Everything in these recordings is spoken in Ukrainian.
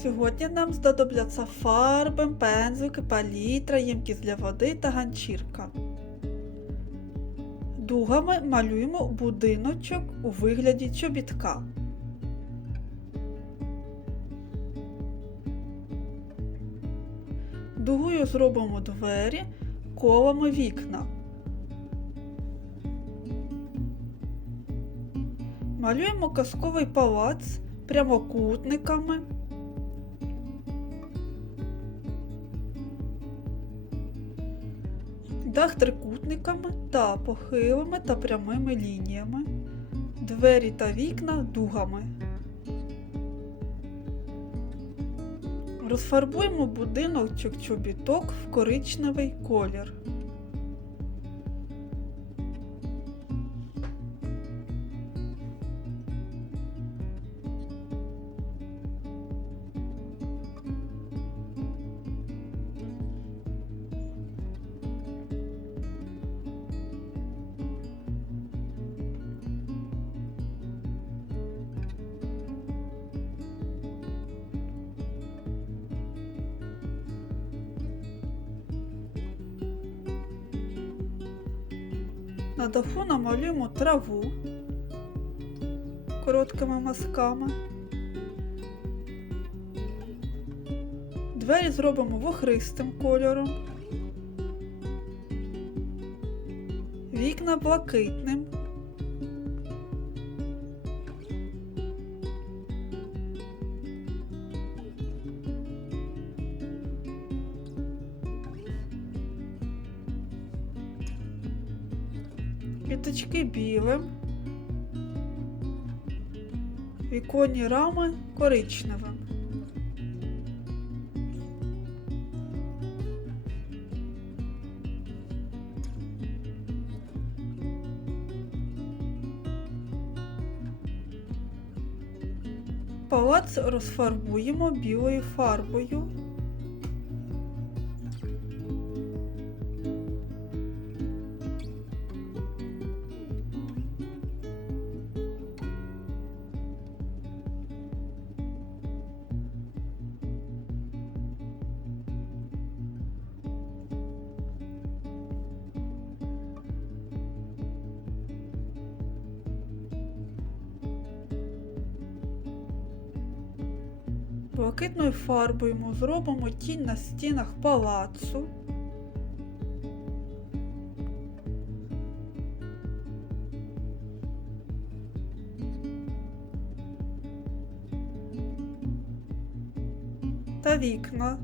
Сьогодні нам знадобляться фарби, пензлики, палітра, ємкість для води та ганчірка. Дугами малюємо будиночок у вигляді чобітка. Дугою зробимо двері, колами вікна. Малюємо казковий палац прямокутниками. Дах трикутниками та похилими та прямими лініями, двері та вікна дугами. Розфарбуємо будиночок чобіток в коричневий колір. На даху намалюємо траву короткими мазками. Двері зробимо вохристим кольором. Вікна блакитним. Квіточки білим. Віконні рами коричневим. Палац розфарбуємо білою фарбою. Блакитною фарбою ми зробимо тінь на стінах палацу. Та вікна.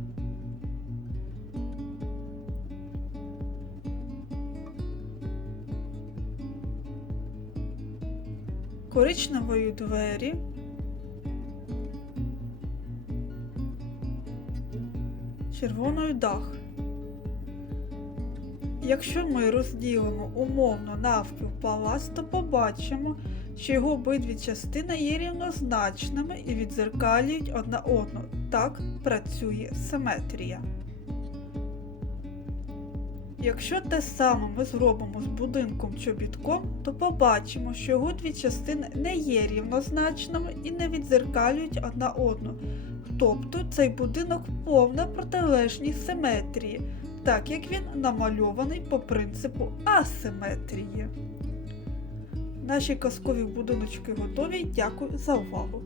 Коричневої двері. Червоною дах. Якщо ми розділимо умовно навпіл палац, то побачимо, що його обидві частини є рівнозначними і відзеркалюють одна одну. Так працює симетрія. Якщо те саме ми зробимо з будинком чобітком, то побачимо, що його дві частини не є рівнозначними і не відзеркалюють одна одну. Тобто цей будинок повна протилежність симетрії, так як він намальований по принципу асиметрії. Наші казкові будиночки готові. Дякую за увагу!